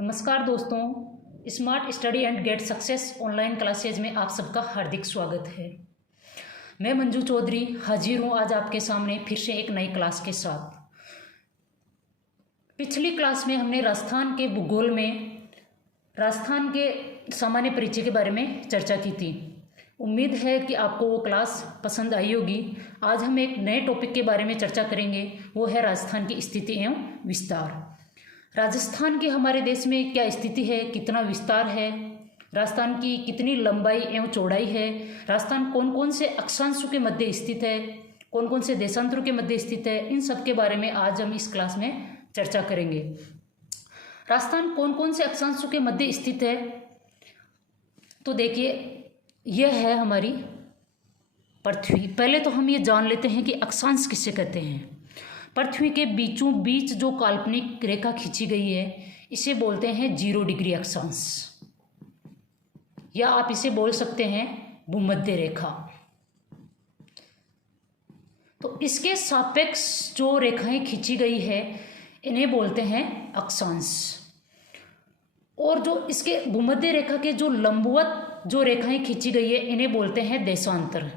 नमस्कार दोस्तों, smart study and get success online classes में आप सबका हार्दिक स्वागत है। मैं मंजू चौधरी हाजिर हूँ आज आपके सामने फिर से एक नई क्लास के साथ। पिछली क्लास में हमने राजस्थान के भूगोल में राजस्थान के सामान्य परिचय के बारे में चर्चा की थी। उम्मीद है कि आपको वो क्लास पसंद आई होगी। आज हम एक नए टॉपिक के बारे में चर्चा करेंगे, वो है राजस्थान की स्थिति एवं विस्तार। राजस्थान की हमारे देश में क्या स्थिति है, कितना विस्तार है, राजस्थान की कितनी लंबाई एवं चौड़ाई है, राजस्थान कौन कौन से अक्षांशों के मध्य स्थित है, कौन कौन से देशांतरों के मध्य स्थित है, इन सब के बारे में आज हम इस क्लास में चर्चा करेंगे। राजस्थान कौन कौन से अक्षांशों के मध्य स्थित है, तो देखिए यह है हमारी पृथ्वी। पहले तो हम ये जान लेते हैं कि अक्षांश किसे कहते हैं। पृथ्वी के बीचों बीच जो काल्पनिक रेखा खींची गई है इसे बोलते हैं 0 डिग्री अक्षांश, या आप इसे बोल सकते हैं भूमध्य रेखा। तो इसके सापेक्ष जो रेखाएं खींची गई है इन्हें बोलते हैं अक्षांश। और जो इसके भूमध्य रेखा के जो लंबवत जो रेखाएं खींची गई है इन्हें बोलते हैं देशांतर।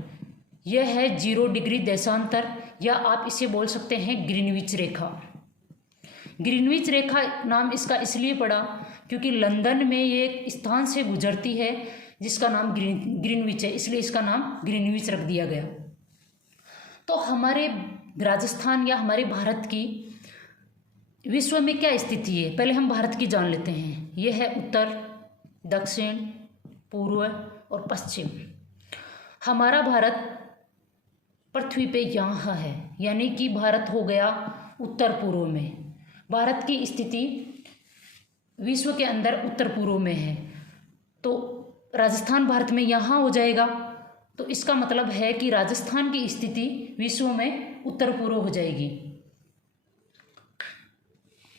यह है 0 डिग्री देशांतर, या आप इसे बोल सकते हैं ग्रीनविच रेखा। ग्रीनविच रेखा नाम इसका इसलिए पड़ा क्योंकि लंदन में ये एक स्थान से गुजरती है जिसका नाम ग्रीनविच है, इसलिए इसका नाम ग्रीनविच रख दिया गया। तो हमारे राजस्थान या हमारे भारत की विश्व में क्या स्थिति है, पहले हम भारत की जान लेते हैं। यह है उत्तर, दक्षिण, पूर्व और पश्चिम। हमारा भारत पृथ्वी पे यहाँ है, यानी कि भारत हो गया उत्तर पूर्व में। भारत की स्थिति विश्व के अंदर उत्तर पूर्व में है, तो राजस्थान भारत में यहाँ हो जाएगा। तो इसका मतलब है कि राजस्थान की स्थिति विश्व में उत्तर पूर्व हो जाएगी।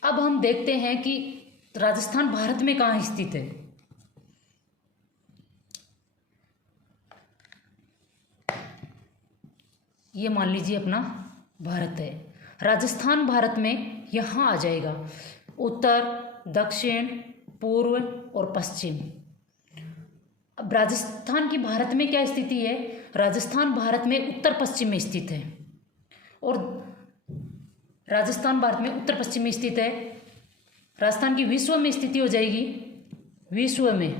अब हम देखते हैं कि राजस्थान भारत में कहाँ स्थित है। ये मान लीजिए अपना भारत है, राजस्थान भारत में यहाँ आ जाएगा, उत्तर, दक्षिण, पूर्व और पश्चिम। अब राजस्थान की भारत में क्या स्थिति है, राजस्थान भारत में उत्तर पश्चिम में स्थित है। और राजस्थान भारत में उत्तर पश्चिम में स्थित है। राजस्थान की विश्व में स्थिति हो जाएगी, विश्व में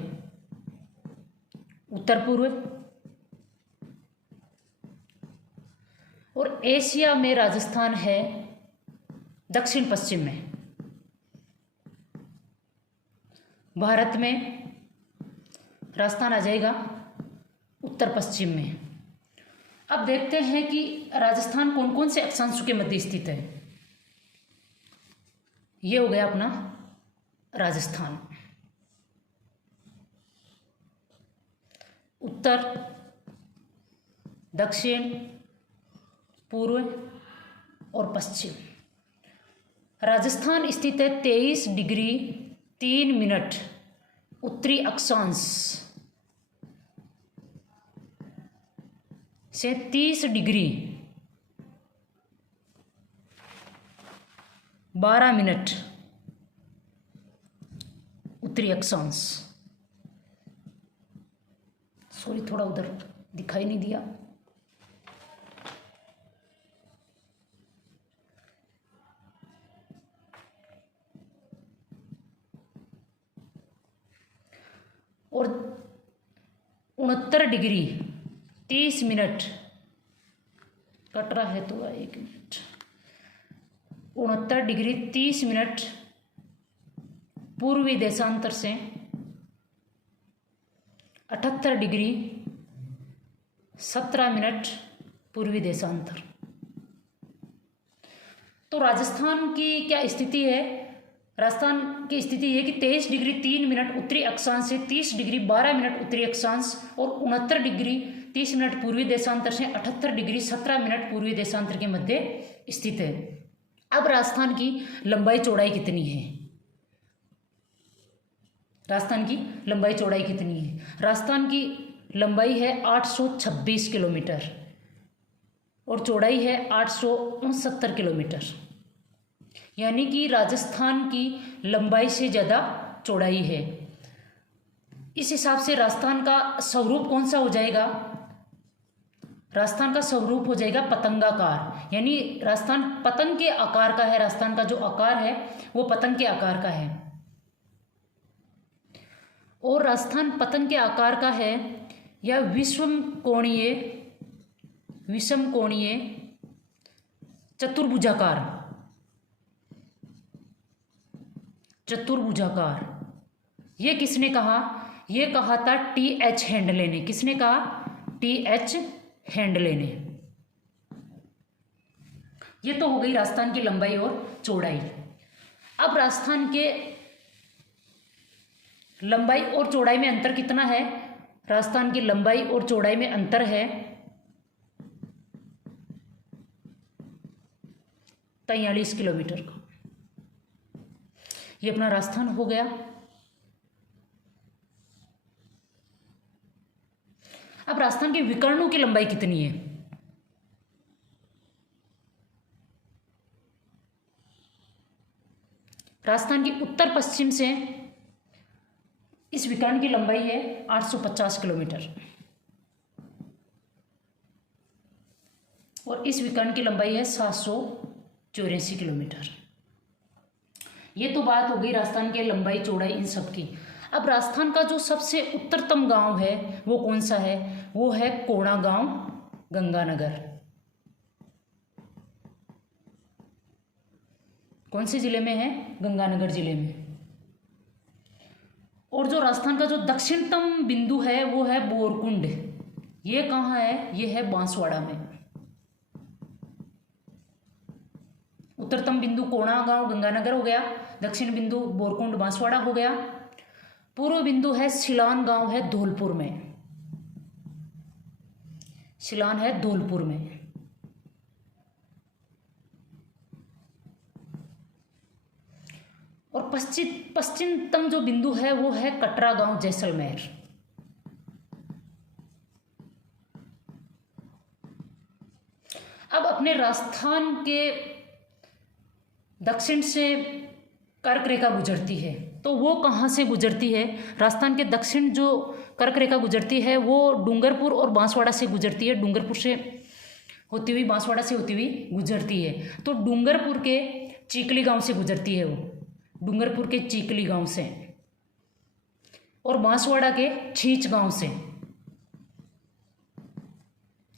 उत्तर पूर्व, और एशिया में राजस्थान है दक्षिण पश्चिम में। भारत में राजस्थान आ जाएगा उत्तर पश्चिम में। अब देखते हैं कि राजस्थान कौन कौन से अक्षांशों के मध्य स्थित है। ये हो गया अपना राजस्थान। उत्तर, दक्षिण, पूर्व और पश्चिम। राजस्थान स्थित है 23 डिग्री 3 मिनट उत्तरी अक्षांश से 30 डिग्री 12 मिनट उत्तरी अक्षांश। सॉरी, थोड़ा उधर दिखाई नहीं दिया। और 69 डिग्री 30 मिनट कट रहा है तो 1 मिनट, 69 डिग्री 30 मिनट पूर्वी देशांतर से 78 डिग्री 17 मिनट पूर्वी देशांतर। तो राजस्थान की क्या स्थिति है, राजस्थान की स्थिति है कि 23 डिग्री 3 मिनट उत्तरी अक्षांश से 30 डिग्री 12 मिनट उत्तरी अक्षांश और 69 डिग्री 30 मिनट पूर्वी देशांतर से 78 डिग्री 17 मिनट पूर्वी देशांतर के मध्य स्थित है। अब राजस्थान की लंबाई चौड़ाई कितनी है, राजस्थान की लंबाई चौड़ाई कितनी है। राजस्थान की लंबाई है 826 किलोमीटर और चौड़ाई है 869 किलोमीटर। यानी कि राजस्थान की लंबाई से ज़्यादा चौड़ाई है। इस हिसाब से राजस्थान का स्वरूप कौन सा हो जाएगा? राजस्थान का स्वरूप हो जाएगा पतंगाकार, यानी राजस्थान पतंग के आकार का है। राजस्थान का जो आकार है वो पतंग के आकार का है। और राजस्थान पतंग के आकार का है या विषम कोणीय चतुर्भुजाकार। ये किसने कहा? ये कहा था T.H. हैंडले ने। किसने कहा? T.H. हैंडले ने। ये तो हो गई राजस्थान की लंबाई और चौड़ाई। अब राजस्थान के लंबाई और चौड़ाई में अंतर कितना है? राजस्थान की लंबाई और चौड़ाई में अंतर है 43 किलोमीटर का। ये अपना राजस्थान हो गया। अब राजस्थान के विकर्णों की लंबाई कितनी है? राजस्थान की उत्तर पश्चिम से इस विकर्ण की लंबाई है 850 किलोमीटर और इस विकर्ण की लंबाई है 784 किलोमीटर। ये तो बात हो गई राजस्थान के लंबाई चौड़ाई इन सब की। अब राजस्थान का जो सबसे उत्तरतम गांव है वो कौन सा है? वो है कोणा गांव, गंगानगर। कौन से जिले में है? गंगानगर जिले में। और जो राजस्थान का जो दक्षिणतम बिंदु है वो है बोरकुंड। ये कहाँ है? ये है बांसवाड़ा में। उत्तरतम बिंदु कोणा गांव गंगानगर हो गया, दक्षिण बिंदु बोरकुंड बांसवाड़ा हो गया, पूर्व बिंदु है सिलान गांव है धौलपुर में। सिलान है धौलपुर में। और पश्चिमतम जो बिंदु है वो है कटरा गांव जैसलमेर। अब अपने राजस्थान के दक्षिण से कर्क रेखा गुजरती है, तो वो कहाँ से गुजरती है? राजस्थान के दक्षिण जो कर्क रेखा गुजरती है वो डूंगरपुर और बांसवाड़ा से गुजरती है। डूंगरपुर से होती हुई बांसवाड़ा से होती हुई गुजरती है। तो डूंगरपुर के चीकली गांव से गुजरती है वो, डूंगरपुर के चीकली गांव से, और बांसवाड़ा के छींच गांव से,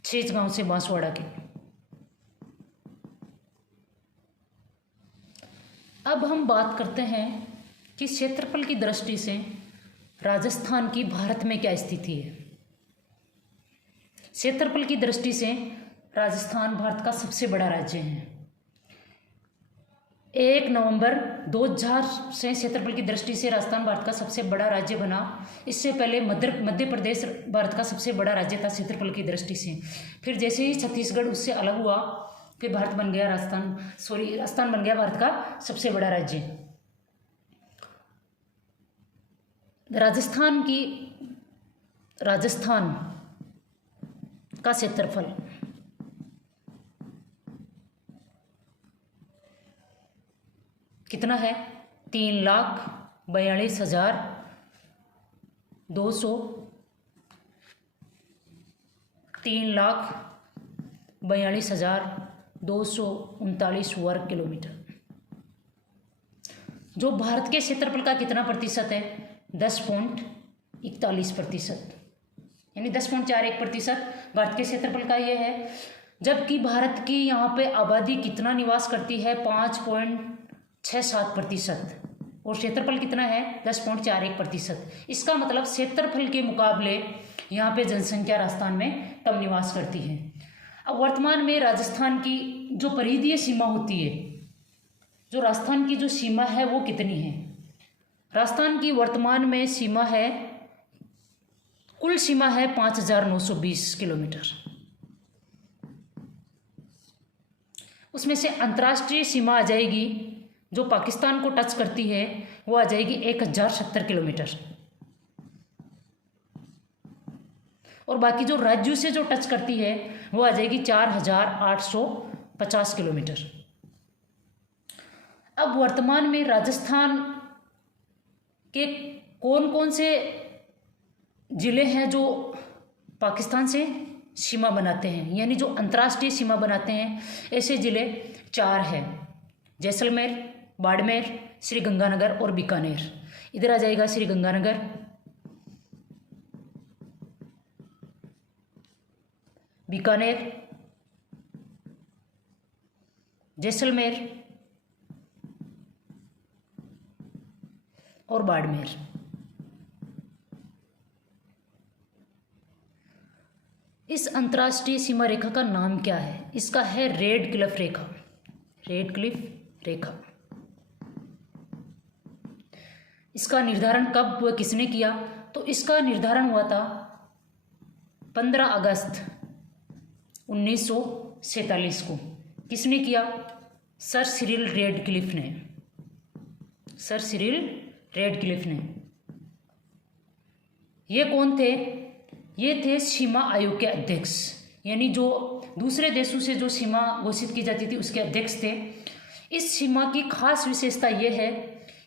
छींच गांव से बांसवाड़ा के। अब हम बात करते हैं कि क्षेत्रफल की दृष्टि से राजस्थान की भारत में क्या स्थिति है। क्षेत्रफल की दृष्टि से राजस्थान भारत का सबसे बड़ा राज्य है। 1 नवंबर 2000 से क्षेत्रफल की दृष्टि से राजस्थान भारत का सबसे बड़ा राज्य बना। इससे पहले मध्य प्रदेश भारत का सबसे बड़ा राज्य था क्षेत्रफल की दृष्टि से। फिर जैसे ही छत्तीसगढ़ उससे अलग हुआ, फिर भारत बन गया राजस्थान बन गया भारत का सबसे बड़ा राज्य। राजस्थान का क्षेत्रफल कितना है? 3,42,239 वर्ग किलोमीटर। जो भारत के क्षेत्रफल का कितना प्रतिशत है? 10.41%, यानी 10.41% भारत के क्षेत्रफल का ये है। जबकि भारत की यहाँ पे आबादी कितना निवास करती है? 5.67%, और क्षेत्रफल कितना है? 10.41%। इसका मतलब क्षेत्रफल के मुकाबले यहाँ पे जनसंख्या राजस्थान में कम निवास करती है। अब वर्तमान में राजस्थान की जो परिधीय सीमा होती है, जो राजस्थान की जो सीमा है वो कितनी है? राजस्थान की वर्तमान में सीमा है, कुल सीमा है 5,920 किलोमीटर। उसमें से अंतर्राष्ट्रीय सीमा आ जाएगी जो पाकिस्तान को टच करती है, वो आ जाएगी 1,070 किलोमीटर। और बाकी जो राज्यों से जो टच करती है वो आ जाएगी 4,850 किलोमीटर। अब वर्तमान में राजस्थान कि कौन कौन से ज़िले हैं जो पाकिस्तान से सीमा बनाते हैं, यानी जो अंतर्राष्ट्रीय सीमा बनाते हैं। ऐसे ज़िले 4 हैं, जैसलमेर, बाड़मेर, श्री गंगानगर और बीकानेर। इधर आ जाएगा श्री गंगानगर, बीकानेर, जैसलमेर और बाड़मेर। इस अंतर्राष्ट्रीय सीमा रेखा का नाम क्या है? इसका है रेड क्लिफ रेखा। रेड क्लिफ रेखा। इसका निर्धारण कब व किसने किया? तो इसका निर्धारण हुआ था 15 अगस्त 1947 को। किसने किया? सर सिरिल रेडक्लिफ ने। सर सिरिल रेडक्लिफ ने। ये कौन थे? ये थे सीमा आयोग के अध्यक्ष, यानी जो दूसरे देशों से जो सीमा घोषित की जाती थी उसके अध्यक्ष थे। इस सीमा की खास विशेषता यह है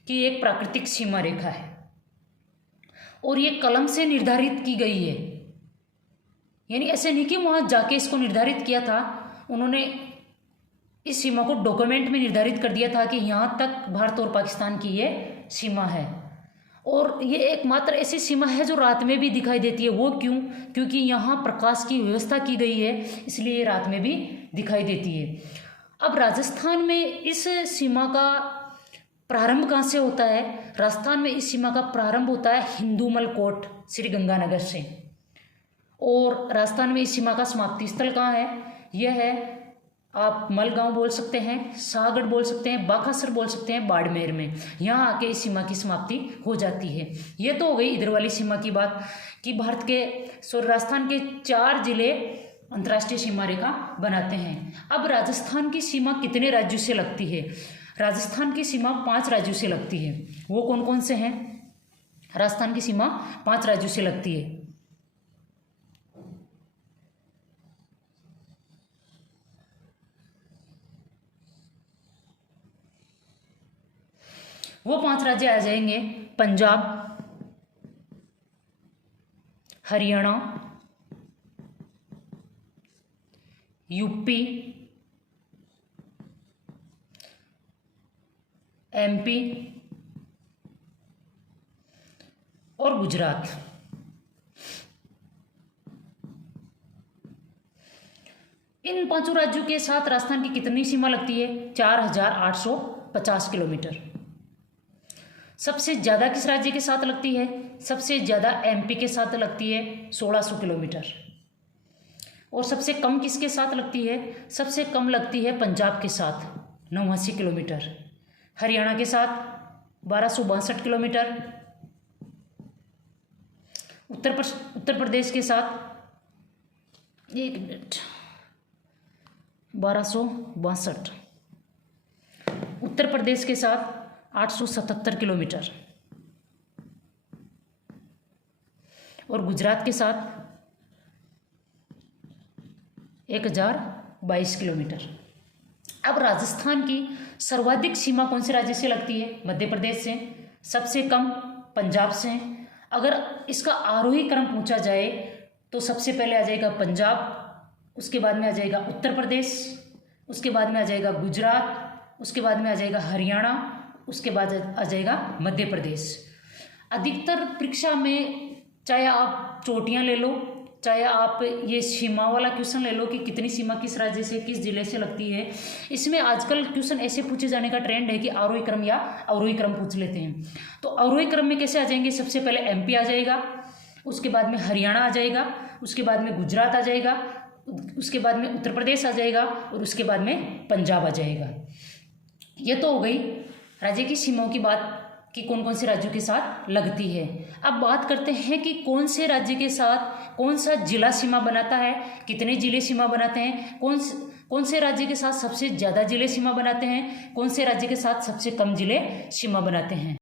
कि एक प्राकृतिक सीमा रेखा है और ये कलम से निर्धारित की गई है, यानी ऐसे नहीं कि वहाँ जाके इसको निर्धारित किया था। उन्होंने इस सीमा को डॉक्यूमेंट में निर्धारित कर दिया था कि यहाँ तक भारत और पाकिस्तान की ये सीमा है। और ये एकमात्र ऐसी सीमा है जो रात में भी दिखाई देती है। वो क्यों? क्योंकि यहाँ प्रकाश की व्यवस्था की गई है, इसलिए ये रात में भी दिखाई देती है। अब राजस्थान में इस सीमा का प्रारंभ कहाँ से होता है? राजस्थान में इस सीमा का प्रारंभ होता है हिंदूमल कोट श्री गंगानगर से। और राजस्थान में इस सीमा का समाप्ति स्थल कहाँ है? यह है, आप मलगांव बोल सकते हैं, शाहगढ़ बोल सकते हैं, बाखासर बोल सकते हैं, बाड़मेर में। यहाँ आके इस सीमा की समाप्ति हो जाती है। ये तो हो गई इधर वाली सीमा की बात कि भारत के राजस्थान के 4 जिले अंतर्राष्ट्रीय सीमा रेखा बनाते हैं। अब राजस्थान की सीमा कितने राज्यों से लगती है? राजस्थान की सीमा 5 राज्यों से लगती है। वो कौन कौन से हैं? राजस्थान की सीमा 5 राज्यों से लगती है। वो 5 राज्य आ जाएंगे: पंजाब, हरियाणा, यूपी, एमपी और गुजरात। इन 5 राज्यों के साथ राजस्थान की कितनी सीमा लगती है? 4850 किलोमीटर। सबसे ज़्यादा किस राज्य के साथ लगती है? सबसे ज़्यादा एमपी के साथ लगती है, 1600 किलोमीटर। और सबसे कम किसके साथ लगती है? सबसे कम लगती है पंजाब के साथ, 89 किलोमीटर। हरियाणा के साथ 1262 किलोमीटर। उत्तर प्रदेश के साथ 1262। उत्तर प्रदेश के साथ 877 किलोमीटर। और गुजरात के साथ 1022 किलोमीटर। अब राजस्थान की सर्वाधिक सीमा कौन से राज्य से लगती है? मध्य प्रदेश से। सबसे कम पंजाब से। अगर इसका आरोही क्रम पूछा जाए तो सबसे पहले आ जाएगा पंजाब, उसके बाद में आ जाएगा उत्तर प्रदेश, उसके बाद में आ जाएगा गुजरात, उसके बाद में आ जाएगा हरियाणा, उसके बाद आ जाएगा मध्य प्रदेश। अधिकतर परीक्षा में चाहे आप चोटियां ले लो, चाहे आप ये सीमा वाला क्वेश्चन ले लो कि कितनी सीमा किस राज्य से किस जिले से लगती है, इसमें आजकल क्वेश्चन ऐसे पूछे जाने का ट्रेंड है कि आरोही क्रम या अवरोही क्रम पूछ लेते हैं। तो अवरोही क्रम में कैसे आ जाएंगे? सबसे पहले एमपी आ जाएगा, उसके बाद में हरियाणा आ जाएगा, उसके बाद में गुजरात आ जाएगा, उसके बाद में उत्तर प्रदेश आ जाएगा और उसके बाद में पंजाब आ जाएगा। ये तो हो गई राज्य की सीमाओं की बात कि कौन कौन से राज्यों के साथ लगती है। अब बात करते हैं कि कौन से राज्य के साथ कौन सा जिला सीमा बनाता है, कितने जिले सीमा बनाते हैं, कौन से राज्य के साथ सबसे ज़्यादा जिले सीमा बनाते हैं, कौन से राज्य के साथ सबसे कम जिले सीमा बनाते हैं।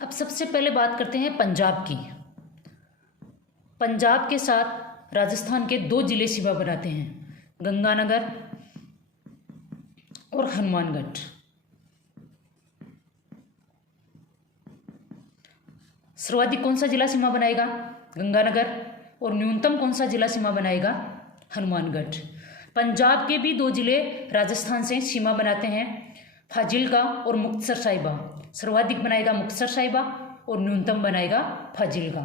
अब सबसे पहले बात करते हैं पंजाब की। पंजाब के साथ राजस्थान के 2 जिले सीमा बनाते हैं, गंगानगर और हनुमानगढ़। सर्वाधिक कौन सा जिला सीमा बनाएगा? गंगानगर। और न्यूनतम कौन सा जिला सीमा बनाएगा? हनुमानगढ़। पंजाब के भी 2 जिले राजस्थान से सीमा बनाते हैं, फाजिल्का और मुक्तसर साहिबा। सर्वाधिक बनाएगा मुक्तसर साहिबा और न्यूनतम बनाएगा फाजिल्का।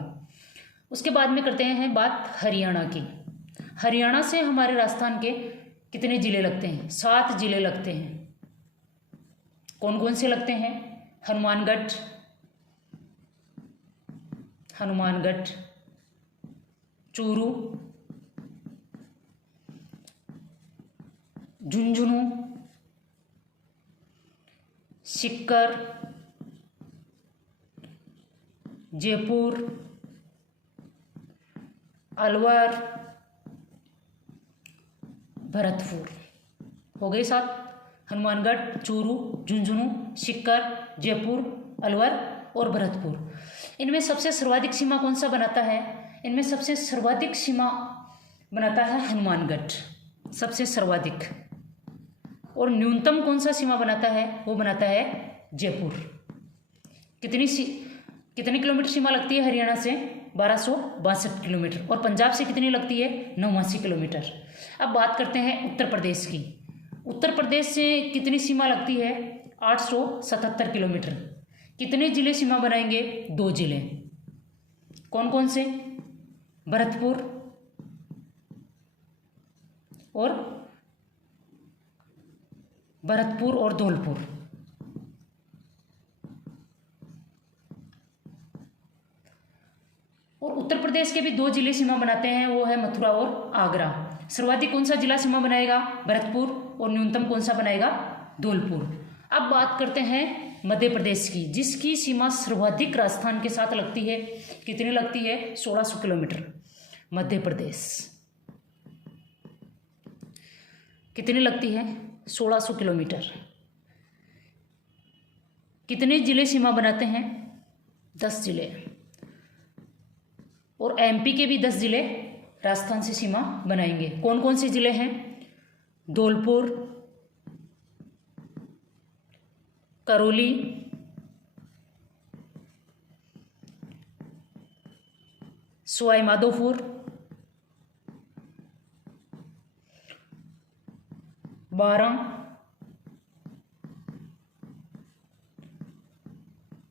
उसके बाद में करते हैं बात हरियाणा की। हरियाणा से हमारे राजस्थान के कितने जिले लगते हैं? 7 जिले लगते हैं। कौन कौन से लगते हैं? हनुमानगढ़, चूरू, झुंझुनू, सीकर, जयपुर, अलवर, भरतपुर। हो गए 7। हनुमानगढ़, चूरू, झुंझुनू, सीकर, जयपुर, अलवर और भरतपुर। इनमें सबसे सर्वाधिक सीमा कौन सा बनाता है? इनमें सबसे सर्वाधिक सीमा बनाता है हनुमानगढ़, सबसे सर्वाधिक। और न्यूनतम कौन सा सीमा बनाता है? वो बनाता है जयपुर। कितनी किलोमीटर सीमा लगती है हरियाणा से? 1262 किलोमीटर। और पंजाब से कितनी लगती है? 89 किलोमीटर। अब बात करते हैं उत्तर प्रदेश की। उत्तर प्रदेश से कितनी सीमा लगती है? 877 किलोमीटर। कितने जिले सीमा बनाएंगे? 2 जिले। कौन कौन से? भरतपुर और धौलपुर। और उत्तर प्रदेश के भी 2 जिले सीमा बनाते हैं, वो है मथुरा और आगरा। सर्वाधिक कौन सा जिला सीमा बनाएगा? भरतपुर। और न्यूनतम कौन सा बनाएगा? धौलपुर। अब बात करते हैं मध्य प्रदेश की, जिसकी सीमा सर्वाधिक राजस्थान के साथ लगती है। कितनी लगती है? 1600 किलोमीटर। मध्य प्रदेश कितनी लगती है? 1600 किलोमीटर। कितने जिले सीमा बनाते हैं? 10 जिले। और एमपी के भी 10 जिले राजस्थान से सीमा बनाएंगे। कौन कौन से जिले हैं? धौलपुर, करौली, सवाई माधोपुर, बारं,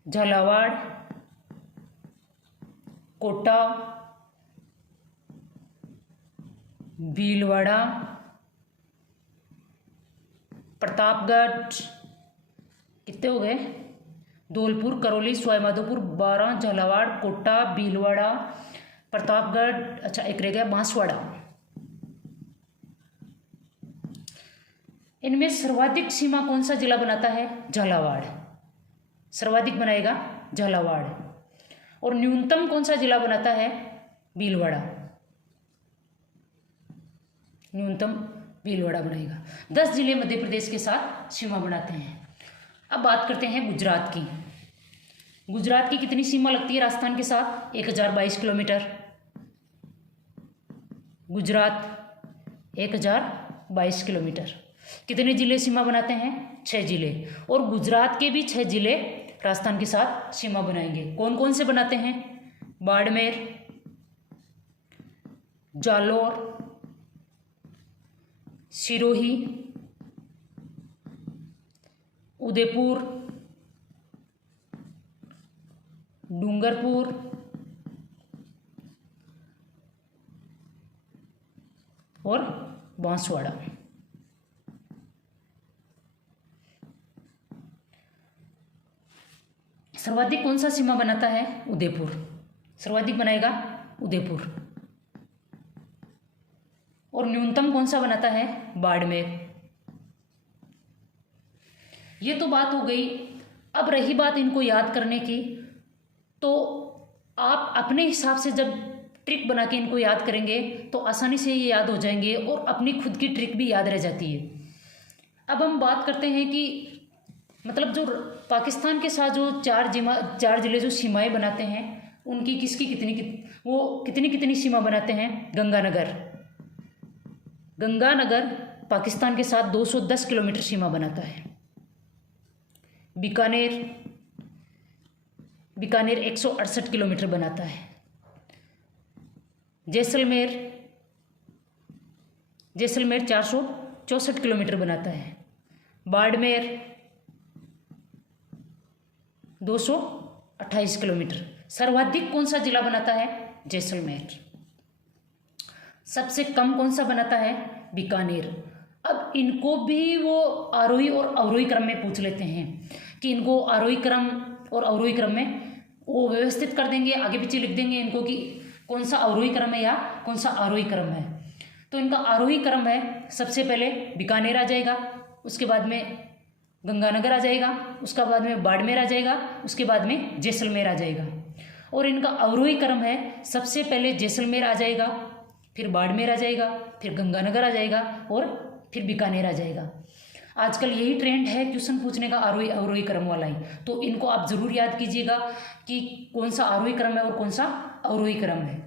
झालावाड़, कोटा, भीलवाड़ा, प्रतापगढ़। कितने हो गए? धौलपुर, करौली, सवाई माधोपुर, बारं, झालावाड़, कोटा, भीलवाड़ा, प्रतापगढ़। अच्छा, एक रह गया बांसवाड़ा। इनमें सर्वाधिक सीमा कौन सा जिला बनाता है? झालावाड़। सर्वाधिक बनाएगा झालावाड़। और न्यूनतम कौन सा जिला बनाता है? भीलवाड़ा। न्यूनतम भीलवाड़ा बनाएगा। 10 जिले मध्य प्रदेश के साथ सीमा बनाते हैं। अब बात करते हैं गुजरात की। गुजरात की कितनी सीमा लगती है राजस्थान के साथ? 1022 किलोमीटर। गुजरात 1022 किलोमीटर। कितने जिले सीमा बनाते हैं? 6 जिले। और गुजरात के भी 6 जिले राजस्थान के साथ सीमा बनाएंगे। कौन कौन से बनाते हैं? बाड़मेर, जालोर, सिरोही, उदयपुर, डूंगरपुर, और बांसवाड़ा। सर्वाधिक कौन सा सीमा बनाता है? उदयपुर। सर्वाधिक बनाएगा उदयपुर। और न्यूनतम कौन सा बनाता है? बाड़मेर। ये तो बात हो गई। अब रही बात इनको याद करने की, तो आप अपने हिसाब से जब ट्रिक बना के इनको याद करेंगे तो आसानी से ये याद हो जाएंगे और अपनी खुद की ट्रिक भी याद रह जाती है। अब हम बात करते हैं कि मतलब जो पाकिस्तान के साथ जो 4 जिले जो सीमाएं बनाते हैं, उनकी किसकी कितनी सीमा बनाते हैं? गंगानगर, पाकिस्तान के साथ 210 किलोमीटर सीमा बनाता है। बीकानेर 168 किलोमीटर बनाता है। जैसलमेर 464 किलोमीटर बनाता है। बाड़मेर 228 किलोमीटर। सर्वाधिक कौन सा जिला बनाता है? जैसलमेर। सबसे कम कौन सा बनाता है? बीकानेर। अब इनको भी वो आरोही और अवरोही क्रम में पूछ लेते हैं कि इनको आरोही क्रम और अवरोही क्रम में वो व्यवस्थित कर देंगे, आगे पीछे लिख देंगे इनको कि कौन सा अवरोही क्रम है या कौन सा आरोही क्रम है। तो इनका आरोही क्रम है, सबसे पहले बीकानेर आ जाएगा, उसके बाद में गंगानगर आ जाएगा, उसके बाद में बाड़मेर आ जाएगा, उसके बाद में जैसलमेर आ जाएगा। और इनका अवरोही क्रम है, सबसे पहले जैसलमेर आ जाएगा, फिर बाड़मेर आ जाएगा, फिर गंगानगर आ जाएगा और फिर बीकानेर आ जाएगा। आजकल यही ट्रेंड है क्वेश्चन पूछने का आरोही अवरोही क्रम वाला ही, तो इनको आप जरूर याद कीजिएगा कि कौन सा आरोही क्रम है और कौन सा अवरोही क्रम है।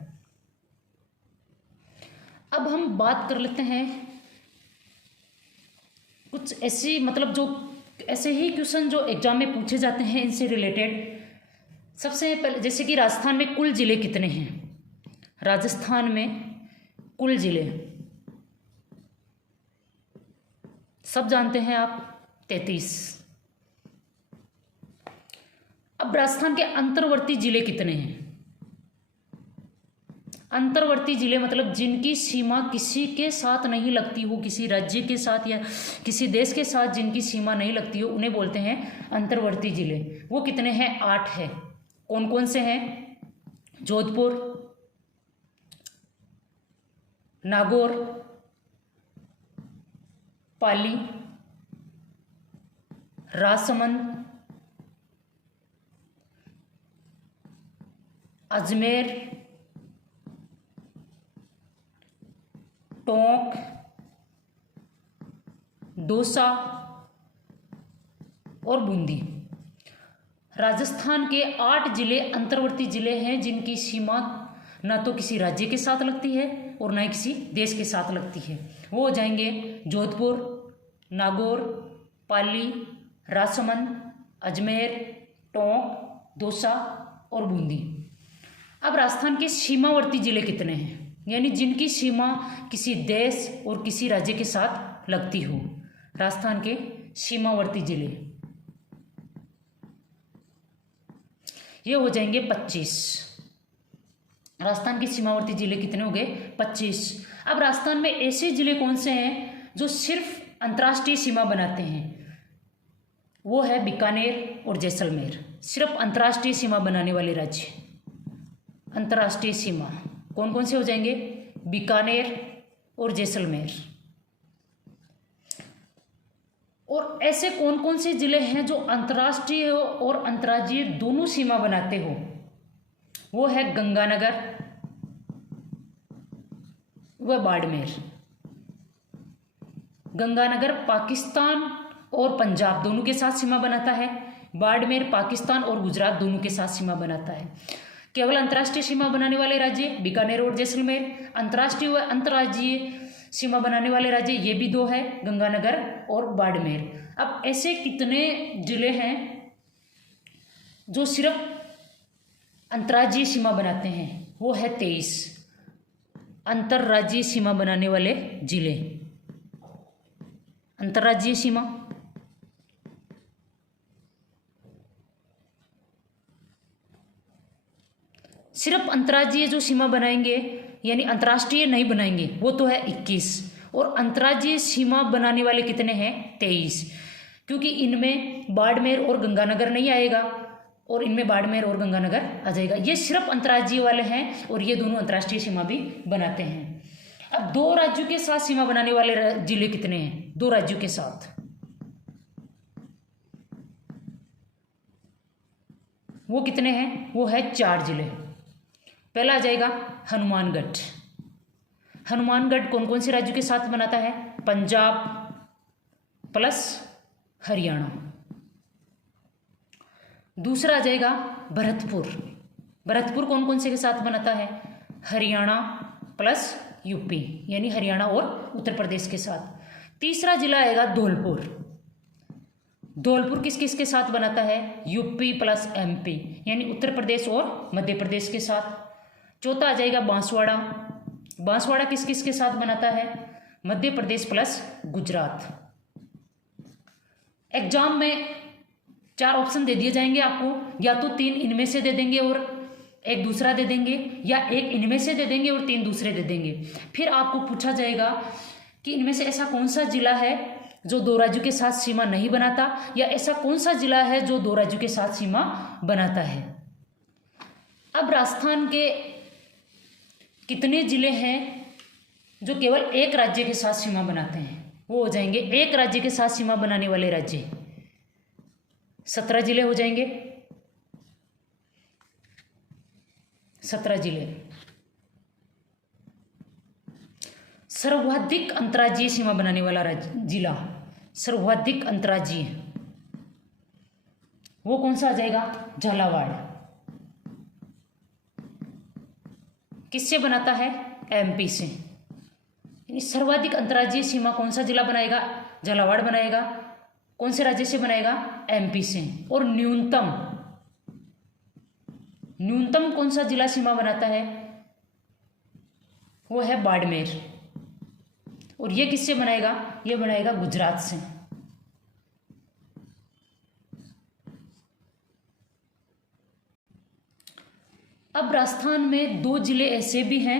अब हम बात कर लेते हैं कुछ ऐसी मतलब जो ऐसे ही क्वेश्चन जो एग्जाम में पूछे जाते हैं इनसे रिलेटेड। सबसे पहले जैसे कि राजस्थान में कुल जिले कितने हैं? राजस्थान में कुल जिले सब जानते हैं आप, 33। अब राजस्थान के अंतर्वर्ती जिले कितने हैं? अंतर्वर्ती जिले मतलब जिनकी सीमा किसी के साथ नहीं लगती हो, किसी राज्य के साथ या किसी देश के साथ जिनकी सीमा नहीं लगती हो, उन्हें बोलते हैं अंतर्वर्ती जिले। वो कितने हैं? 8 है। कौन कौन से हैं? जोधपुर, नागौर, पाली, राजसमंद, अजमेर, टोंक, दौसा और बूंदी। राजस्थान के 8 जिले अंतर्वर्ती जिले हैं जिनकी सीमा ना तो किसी राज्य के साथ लगती है और ना ही किसी देश के साथ लगती है। वो हो जाएंगे जोधपुर, नागौर, पाली, राजसमंद, अजमेर, टोंक, दौसा और बूंदी। अब राजस्थान के सीमावर्ती जिले कितने हैं? यानी जिनकी सीमा किसी देश और किसी राज्य के साथ लगती हो। राजस्थान के सीमावर्ती जिले ये हो जाएंगे 25। राजस्थान के सीमावर्ती जिले कितने हो गए? 25। अब राजस्थान में ऐसे जिले कौन से हैं जो सिर्फ अंतर्राष्ट्रीय सीमा बनाते हैं? वो है बीकानेर और जैसलमेर। सिर्फ अंतर्राष्ट्रीय सीमा बनाने वाले राज्य। अंतर्राष्ट्रीय सीमा कौन कौन से हो जाएंगे? बीकानेर और जैसलमेर। और ऐसे कौन कौन से जिले हैं जो अंतर्राष्ट्रीय और अंतर्राज्यीय दोनों सीमा बनाते हो? वो है गंगानगर व बाड़मेर। गंगानगर पाकिस्तान और पंजाब दोनों के साथ सीमा बनाता है। बाड़मेर पाकिस्तान और गुजरात दोनों के साथ सीमा बनाता है। केवल अंतर्राष्ट्रीय सीमा बनाने वाले राज्य बीकानेर और जैसलमेर। अंतर्राष्ट्रीय व अंतर्राज्यीय सीमा बनाने वाले राज्य ये भी 2 है, गंगानगर और बाड़मेर। अब ऐसे कितने जिले हैं जो सिर्फ अंतर्राज्यीय सीमा बनाते हैं? वो है 23 अंतर्राज्यीय सीमा बनाने वाले जिले। अंतर्राज्यीय सीमा सिर्फ अंतर्राज्यीय जो सीमा बनाएंगे यानी अंतर्राष्ट्रीय नहीं बनाएंगे वो तो है 21। और अंतर्राज्यीय सीमा बनाने वाले कितने हैं? 23। क्योंकि इनमें बाड़मेर और गंगानगर नहीं आएगा और इनमें बाड़मेर और गंगानगर आ जाएगा। ये सिर्फ अंतर्राज्यीय वाले हैं और ये दोनों अंतर्राष्ट्रीय सीमा भी बनाते हैं। अब 2 राज्यों के साथ सीमा बनाने वाले जिले कितने हैं? 2 राज्यों के साथ वो कितने हैं? वो है 4 जिले। पहला आ जाएगा हनुमानगढ़। हनुमानगढ़ कौन कौन से राज्यों के साथ बनाता है? पंजाब प्लस हरियाणा। दूसरा आ जाएगा भरतपुर। भरतपुर कौन कौन से के साथ बनाता है? हरियाणा प्लस यूपी यानी हरियाणा और उत्तर प्रदेश के साथ। तीसरा जिला आएगा धौलपुर। धौलपुर किस किस के साथ बनाता है? यूपी प्लस एमपी, यानी उत्तर प्रदेश और मध्य प्रदेश के साथ। चौथा आ जाएगा बांसवाड़ा। बांसवाड़ा किस किस के साथ बनाता है? मध्य प्रदेश प्लस गुजरात। एग्जाम में 4 ऑप्शन दे दिए जाएंगे आपको, या तो 3 इनमें से दे देंगे और एक दूसरा दे देंगे, या एक इनमें से दे देंगे और 3 दूसरे दे देंगे। फिर आपको पूछा जाएगा कि इनमें से ऐसा कौन सा जिला है जो 2 राज्यों के साथ सीमा नहीं बनाता, या ऐसा कौन सा जिला है जो 2 राज्यों के साथ सीमा बनाता है। अब राजस्थान के कितने जिले हैं जो केवल एक राज्य के साथ सीमा बनाते हैं? वो हो जाएंगे एक राज्य के साथ सीमा बनाने वाले राज्य 17 जिले हो जाएंगे। 17 जिले। सर्वाधिक अंतर्राज्यीय सीमा बनाने वाला जिला, सर्वाधिक अंतर्राज्यीय, वो कौन सा आ जाएगा? झालावाड़। किससे बनाता है? एमपी से। यानी सर्वाधिक अंतर्राज्यीय सीमा कौन सा जिला बनाएगा? झालावाड़ बनाएगा। कौन से राज्य से बनाएगा? एमपी से। और न्यूनतम कौन सा जिला सीमा बनाता है? वो है बाड़मेर। और ये किससे बनाएगा? ये बनाएगा गुजरात से। अब राजस्थान में 2 जिले ऐसे भी हैं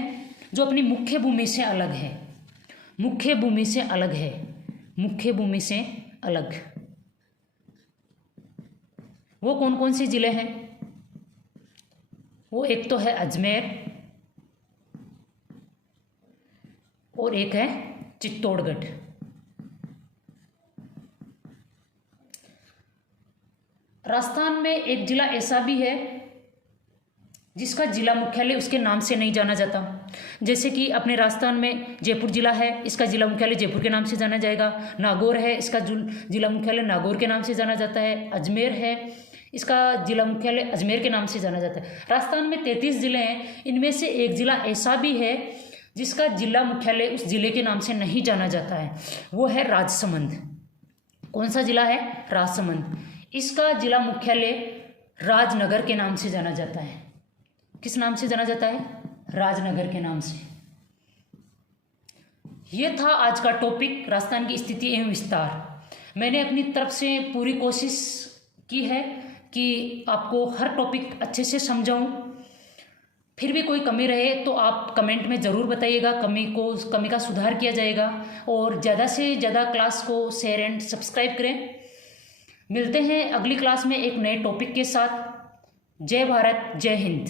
जो अपनी मुख्य भूमि से अलग है। मुख्य भूमि से अलग है, मुख्य भूमि से अलग। वो कौन कौन से जिले हैं? वो एक तो है अजमेर और एक है चित्तौड़गढ़। राजस्थान में एक जिला ऐसा भी है जिसका जिला मुख्यालय उसके नाम से नहीं जाना जाता। जैसे कि अपने राजस्थान में जयपुर जिला है, इसका जिला मुख्यालय जयपुर के नाम से जाना जाएगा। नागौर है, इसका जिला मुख्यालय नागौर के नाम से जाना जाता है। अजमेर है, इसका जिला मुख्यालय अजमेर के नाम से जाना जाता है। राजस्थान में 33 जिले हैं, इनमें से एक जिला ऐसा भी है जिसका जिला मुख्यालय उस जिले के नाम से नहीं जाना जाता है, वो है राजसमंद। कौन सा जिला है? राजसमंद। इसका जिला मुख्यालय राजनगर के नाम से जाना जाता है। किस नाम से जाना जाता है? राजनगर के नाम से। यह था आज का टॉपिक, राजस्थान की स्थिति एवं विस्तार। मैंने अपनी तरफ से पूरी कोशिश की है कि आपको हर टॉपिक अच्छे से समझाऊं। फिर भी कोई कमी रहे तो आप कमेंट में ज़रूर बताइएगा, कमी का सुधार किया जाएगा। और ज़्यादा से ज़्यादा क्लास को शेयर एंड सब्सक्राइब करें। मिलते हैं अगली क्लास में एक नए टॉपिक के साथ। जय भारत, जय हिंद।